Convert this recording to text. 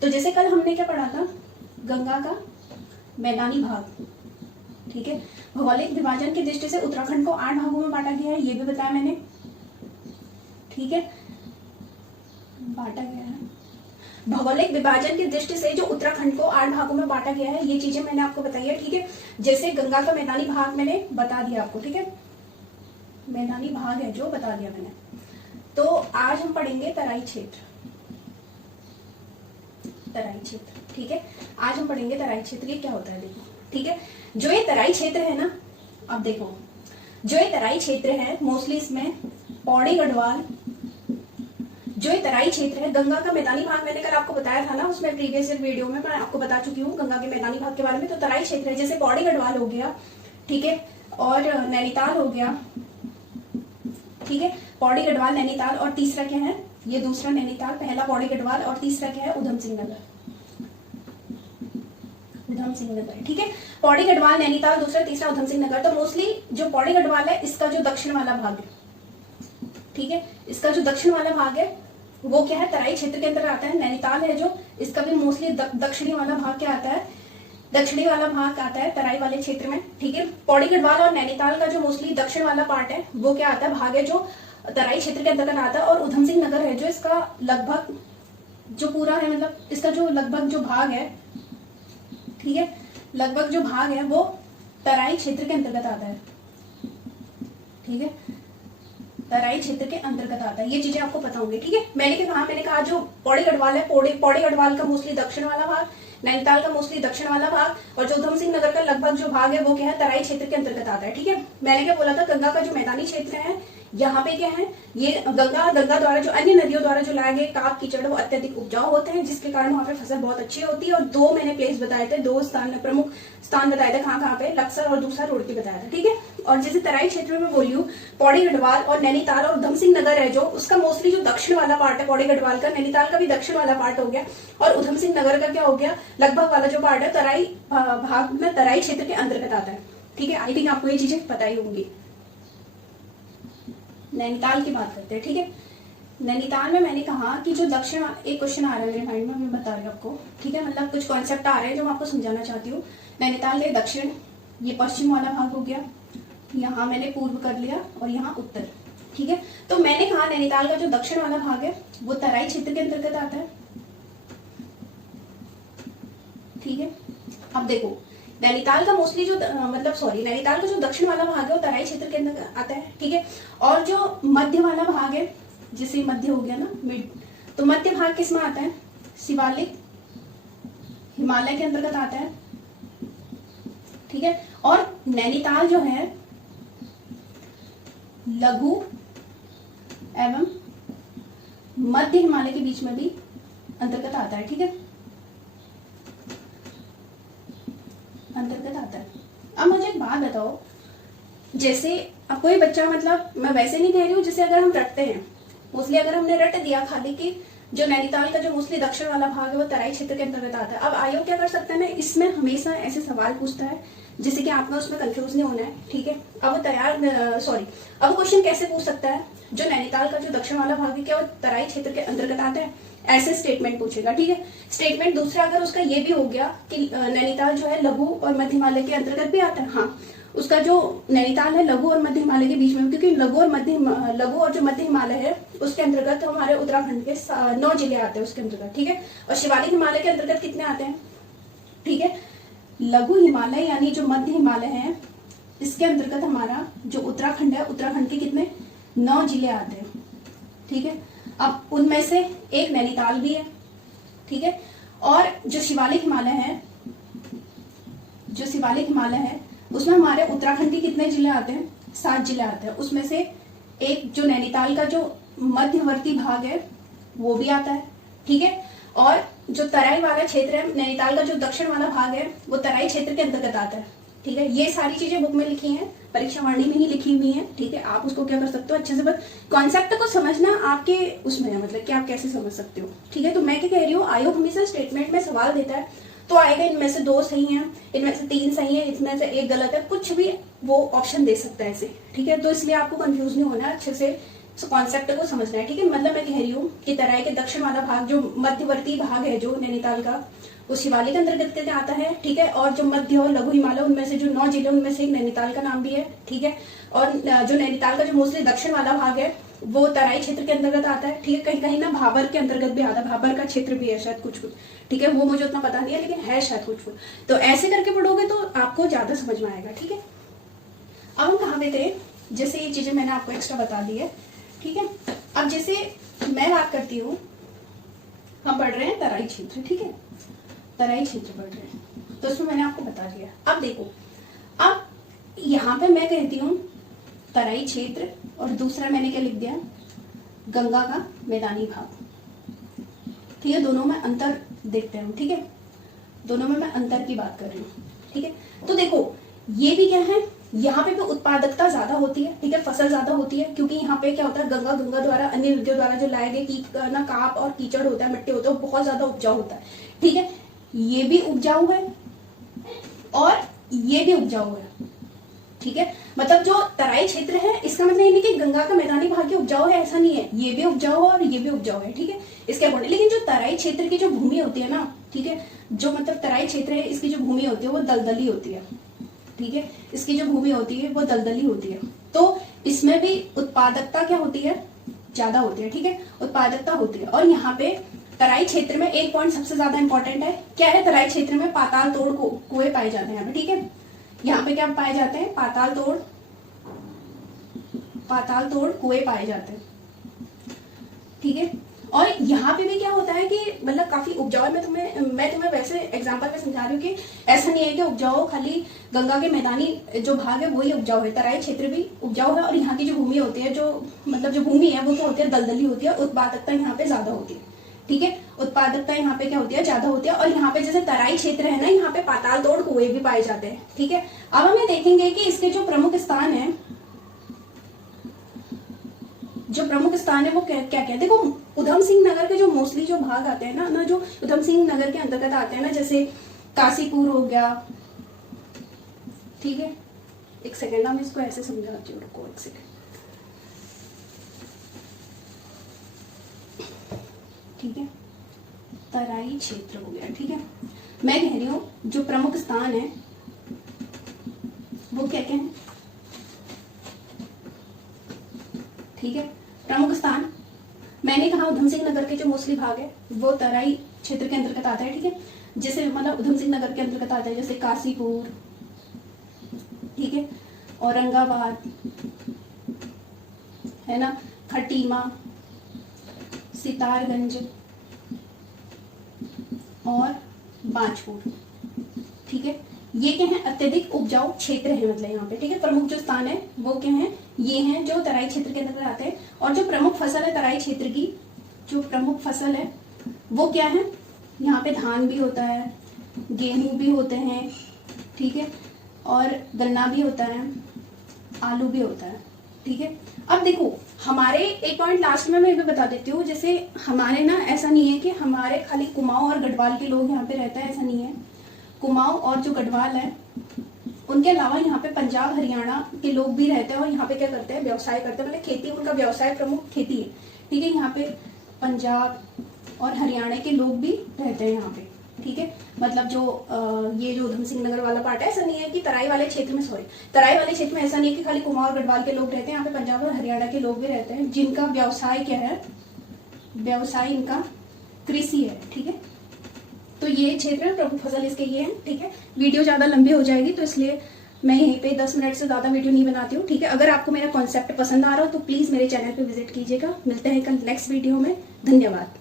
तो जैसे कल हमने क्या पढ़ा था, गंगा का मैदानी भाग, ठीक है। भौगोलिक विभाजन की दृष्टि से उत्तराखंड को 8 भागों में बांटा गया है, ये भी बताया मैंने, ठीक है, बांटा गया है। भौगोलिक विभाजन की दृष्टि से जो उत्तराखंड को 8 भागों में बांटा गया है, ये चीजें मैंने आपको बताई है, ठीक है। जैसे गंगा का मैदानी भाग मैंने बता दिया आपको, ठीक है, मैदानी भाग है जो बता दिया मैंने। तो आज हम पढ़ेंगे तराई क्षेत्र, तराई क्षेत्र, ठीक है। आज हम पढ़ेंगे तराई क्षेत्र, ये क्या होता है देखो, ठीक है। जो ये तराई क्षेत्र है ना, अब देखो, जो ये तराई क्षेत्र है मोस्टली इसमें पौड़ी गढ़वाल, जो ये तराई क्षेत्र है, गंगा का मैदानी भाग मैंने कल आपको बताया था ना, उसमें प्रीवियस वीडियो में मैं आपको बता चुकी हूँ गंगा के मैदानी भाग के बारे में। तो तराई क्षेत्र है, जैसे पौड़ी गढ़वाल हो गया, ठीक है, और नैनीताल हो गया, ठीक है, पौड़ी गढ़वाल नैनीताल, और तीसरा क्या है, ये दूसरा नैनीताल, पहला पौड़ी गढ़वाल, और तीसरा क्या है, उधम सिंह नगर, उधम सिंह नगर, ठीक है। पौड़ी गढ़वाल नैनीताल दूसरा, तीसरा उधम सिंह नगर। तो मोस्टली जो पौड़ी गढ़वाल है, इसका जो दक्षिण वाला भाग है, ठीक है, इसका जो दक्षिण वाला भाग है वो क्या है, तराई क्षेत्र के अंदर आता है। नैनीताल है जो, इसका भी मोस्टली दक्षिणी वाला भाग क्या आता है, दक्षिणी वाला भाग आता है तराई वाले क्षेत्र में, ठीक है। पौड़ी गढ़वाल और नैनीताल का जो मोस्टली दक्षिण वाला पार्ट है वो क्या आता है, भाग है जो तराई क्षेत्र के अंतर्गत आता है। और उधम सिंह नगर है जो इसका लगभग जो पूरा है, मतलब इसका जो लगभग जो भाग है, ठीक है, लगभग जो भाग है वो तराई क्षेत्र के अंतर्गत आता है, ठीक है, तराई क्षेत्र के अंतर्गत आता है। ये चीजें आपको पता होंगी, ठीक है। मैंने कहा जो पौड़ी गढ़वाल है, पौड़ी गढ़वाल का मोस्टली दक्षिण वाला भाग, नैनीताल का मोस्टली दक्षिण वाला भाग, और जो उधम सिंह नगर का लगभग जो भाग है वो क्या है, तराई क्षेत्र के अंतर्गत आता है, ठीक है। मैंने क्या बोला था, गंगा का जो मैदानी क्षेत्र है, यहाँ पे क्या है, ये गंगा द्वारा जो अन्य नदियों द्वारा जो लाए गए काप कीचड़ वो अत्यधिक उपजाऊ होते हैं, जिसके कारण वहाँ पे फसल बहुत अच्छी होती है। और दो मैंने प्लेस बताए थे, दो प्रमुख स्थान बताए थे, कहाँ पे, लक्सर और दूसरा रुड़की बताया था, ठीक है। और जैसे तराई क्षेत्र में बोली हूँ, पौड़ी गढ़वाल और नैनीताल और उधम सिंह नगर है जो, उसका मोस्टली जो दक्षिण वाला पार्ट है पौड़ी गढ़वाल का, नैनीताल का भी दक्षिण वाला पार्ट हो गया, और उधम सिंह नगर का क्या हो गया, लगभग वाला जो पार्ट है तराई भाग में तराई क्षेत्र के अंतर्गत आता है, ठीक है। आई थिंक आपको ये चीजें पता ही होंगी। नैनीताल की बात करते हैं, ठीक है। नैनीताल में मैंने कहा कि जो दक्षिण, एक क्वेश्चन आ रहा है मेरे माइंड में, मैं बता रही हूँ आपको, ठीक है, मतलब कुछ कॉन्सेप्ट आ रहे हैं जो मैं आपको समझाना चाहती हूँ। नैनीताल ये दक्षिण, ये पश्चिम वाला भाग हो गया, यहाँ मैंने पूर्व कर लिया, और यहाँ उत्तर, ठीक है। तो मैंने कहा नैनीताल का जो दक्षिण वाला भाग है वो तराई क्षेत्र के अंतर्गत आता है, ठीक है। अब देखो, नैनीताल का मोस्टली जो नैनीताल का जो दक्षिण वाला भाग है वो तराई क्षेत्र के अंदर आता है, ठीक है। और जो मध्य वाला भाग है, जैसे मध्य हो गया ना, मिड, तो मध्य भाग किस में आता है, शिवालिक हिमालय के अंतर्गत आता है, ठीक है। और नैनीताल जो है लघु एवं मध्य हिमालय के बीच में भी अंतर्गत आता है, ठीक है, अंतर्गत आता है। अब मुझे एक बात बताओ, जैसे अब कोई बच्चा, मतलब मैं वैसे नहीं कह रही हूँ, जैसे अगर हम रटते हैं, मोस्टली अगर हमने रट दिया खाली कि जो नैनीताल का जो मोस्टली दक्षिण वाला भाग है वो तराई क्षेत्र के अंतर्गत आता है। अब आयोग क्या कर सकता है ना, इसमें हमेशा ऐसे सवाल पूछता है जिससे कि आपको उसमें कंफ्यूज नहीं होना है, ठीक है। अब अब क्वेश्चन कैसे पूछ सकता है, जो नैनीताल का जो दक्षिण वाला भाग है क्या वो तराई क्षेत्र के अंतर्गत आता है, ऐसे स्टेटमेंट पूछेगा, ठीक है। स्टेटमेंट दूसरा अगर उसका ये भी हो गया कि नैनीताल जो है लघु और मध्य हिमालय के अंतर्गत भी आता है, हाँ, उसका जो नैनीताल है लघु और मध्य हिमालय के बीच में, क्योंकि लघु और जो मध्य हिमालय है उसके अंतर्गत हमारे उत्तराखंड के 9 जिले आते हैं उसके अंतर्गत, ठीक है। और शिवालिक हिमालय के अंतर्गत कितने आते हैं, ठीक है। लघु हिमालय यानी जो मध्य हिमालय है इसके अंतर्गत हमारा जो उत्तराखंड है, उत्तराखंड के कितने 9 जिले आते हैं, ठीक है। अब उनमें से एक नैनीताल भी है, ठीक है। और जो शिवालिक हिमालय है उसमें हमारे उत्तराखंड के कितने जिले आते हैं, 7 जिले आते हैं। उसमें से एक जो नैनीताल का जो मध्यवर्ती भाग है वो भी आता है, ठीक है। और जो तराई वाला क्षेत्र है, नैनीताल का जो दक्षिण वाला भाग है वो तराई क्षेत्र के अंतर्गत आता है, ठीक है। ये सारी चीजें बुक में लिखी हैं, परीक्षा वाणी में ही लिखी हुई है, ठीक है। आप उसको क्या कर सकते हो अच्छे से, बस कॉन्सेप्ट को समझना आपके उसमें है, मतलब कि आप कैसे समझ सकते हो, ठीक है। तो मैं क्या कह रही हूँ, आयोग हमेशा स्टेटमेंट में सवाल देता है तो आएगा इनमें से 2 सही हैं, इनमें से 3 सही है, इनमें से 1 गलत है, कुछ भी वो ऑप्शन दे सकता है ऐसे, ठीक है। तो इसलिए आपको कंफ्यूज नहीं होना, अच्छे से कॉन्सेप्ट को समझना है, ठीक है। मतलब मैं कह रही हूँ कि तराई के दक्षिण वाला भाग, जो मध्यवर्ती भाग है जो नैनीताल का, वो शिवालिक के अंतर्गत आता है, ठीक है। और जो मध्य और लघु हिमालय, उनमें से जो 9 जिले, उनमें से एक नैनीताल का नाम भी है, ठीक है। और जो नैनीताल का जो मोस्टली दक्षिण वाला भाग है वो तराई क्षेत्र के अंतर्गत आता है, ठीक है। कहीं कहीं ना भाबर के अंतर्गत भी आता है, भाबर का क्षेत्र भी है शायद कुछ कुछ, ठीक है। वो मुझे उतना पता नहीं है, लेकिन है शायद कुछ कुछ। तो ऐसे करके पढ़ोगे तो आपको ज्यादा समझ में आएगा, ठीक है। अब हम कहाँ पे थे, जैसे ये चीजें मैंने आपको एक्स्ट्रा बता दी है, ठीक है। अब जैसे मैं बात करती हूँ, हम पढ़ रहे हैं तराई क्षेत्र, ठीक है, तराई क्षेत्र पढ़ रहे हैं, तो उसमें मैंने आपको बता दिया। अब देखो, अब यहाँ पे मैं कहती हूँ तराई क्षेत्र, और दूसरा मैंने क्या लिख दिया, गंगा का मैदानी भाग, ठीक है। दोनों में अंतर देखते हैं, ठीक है, दोनों में मैं अंतर की बात कर रही हूँ, ठीक है। तो देखो ये भी क्या है, यहाँ पे भी उत्पादकता ज्यादा होती है, ठीक है, फसल ज्यादा होती है, क्योंकि यहाँ पे क्या होता है, गंगा द्वारा, अन्य नदियों द्वारा जो लाए गए ना काप और कीचड़ होता है, मिट्टी होता है, वो बहुत ज्यादा उपजाऊ होता है, ठीक है। ये भी उपजाऊ है और ये भी उपजाऊ है, ठीक है। मतलब जो तराई क्षेत्र है, इसका मतलब ये नहीं कि गंगा का मैदानी भाग उपजाऊ है, ऐसा नहीं है, ये भी उपजाऊ है और ये भी उपजाऊ है, ठीक है, इसके अकॉर्डिंग। लेकिन जो तराई क्षेत्र की जो भूमि होती है ना, ठीक है, जो मतलब तराई क्षेत्र है, इसकी जो भूमि होती है वो दलदली होती है, ठीक है, इसकी जो भूमि होती है वो दलदली होती है, तो इसमें भी उत्पादकता क्या होती है, ज्यादा होती है, ठीक है, उत्पादकता होती है। और यहाँ पे तराई क्षेत्र में एक पॉइंट सबसे ज्यादा इंपॉर्टेंट है, क्या है, तराई क्षेत्र में पाताल तोड़ कुएं पाए जाते हैं यहाँ पे, ठीक है। यहाँ पे क्या पाए जाते हैं, पाताल तोड़ कुएं पाए जाते हैं, ठीक है। और यहाँ पे भी क्या होता है कि मतलब काफी उपजाऊ है। मैं तुम्हें वैसे एग्जांपल में समझा रही हूँ कि ऐसा नहीं है कि उपजाऊ खाली गंगा के मैदानी जो भाग है वही उपजाऊ है, तराई क्षेत्र भी उपजाऊ है। और यहाँ की जो भूमि होती है, जो मतलब जो भूमि है वो क्या होती है, दलदली होती है, उत्पादकता यहाँ पे ज्यादा होती है, ठीक है, उत्पादकता यहाँ पे क्या होती है, ज्यादा होती है। और यहाँ पे जैसे तराई क्षेत्र है ना, यहाँ पे पाताल तोड़ कुएं भी पाए जाते हैं, ठीक है। अब हमें देखेंगे कि इसके जो प्रमुख स्थान है, वो क्या क्या देखो, उधम सिंह नगर के जो मोस्टली जो भाग आते हैं ना, जो उधम सिंह नगर के अंतर्गत आते हैं ना, जैसे काशीपुर हो गया, ठीक है। एक सेकेंड, हम इसको ऐसे समझाती हूँ, रुको एक सेकेंड, ठीक है, तराई क्षेत्र हो गया, ठीक है। मैं कह रही हूँ जो प्रमुख स्थान है वो क्या क्या है, ठीक है। प्रमुख स्थान मैंने कहा उधम सिंह नगर के जो मोस्टली भाग है वो तराई क्षेत्र के अंतर्गत आता है, ठीक है। जैसे मतलब उधम सिंह नगर के अंतर्गत आता है, जैसे काशीपुर, ठीक है, औरंगाबाद है ना, खटीमा, सितारगंज और बाजपुर, ठीक है। ये क्या है, अत्यधिक उपजाऊ क्षेत्र है, मतलब यहाँ पे, ठीक है। प्रमुख जो स्थान है वो क्या है, ये हैं जो तराई क्षेत्र के अंदर आते हैं। और जो प्रमुख फसल है तराई क्षेत्र की, जो प्रमुख फसल है वो क्या है, यहाँ पे धान भी होता है, गेहूं भी होते हैं, ठीक है, और गन्ना भी होता है, आलू भी होता है, ठीक है। अब देखो हमारे एक पॉइंट लास्ट में मैं भी बता देती हूँ, जैसे हमारे ना ऐसा नहीं है कि हमारे खाली कुमाऊं और गढ़वाल के लोग यहाँ पे रहते हैं, ऐसा नहीं है। कुमाऊं और जो गढ़वाल है उनके अलावा यहाँ पे पंजाब हरियाणा के लोग भी रहते हैं, और यहाँ पे क्या करते हैं, व्यवसाय करते हैं, मतलब खेती, उनका व्यवसाय प्रमुख खेती है, ठीक है। यहाँ पे पंजाब और हरियाणा के लोग भी रहते हैं यहाँ पे, ठीक है। मतलब जो ये जो उधम सिंह नगर वाला पार्ट है, ऐसा नहीं है कि तराई वाले क्षेत्र में, तराई वाले क्षेत्र में ऐसा नहीं है कि खाली कुमाऊं और गढ़वाल के लोग रहते हैं, यहाँ पे पंजाब और हरियाणा के लोग भी रहते हैं, जिनका व्यवसाय क्या है, व्यवसाय इनका कृषि है, ठीक है। तो ये क्षेत्र है, प्रमुख फसल इसके ये है, ठीक है। वीडियो ज्यादा लंबी हो जाएगी तो इसलिए मैं यहीं पे 10 मिनट से ज्यादा वीडियो नहीं बनाती हूँ, ठीक है। अगर आपको मेरा कॉन्सेप्ट पसंद आ रहा हो तो प्लीज मेरे चैनल पे विजिट कीजिएगा। मिलते हैं कल नेक्स्ट वीडियो में, धन्यवाद।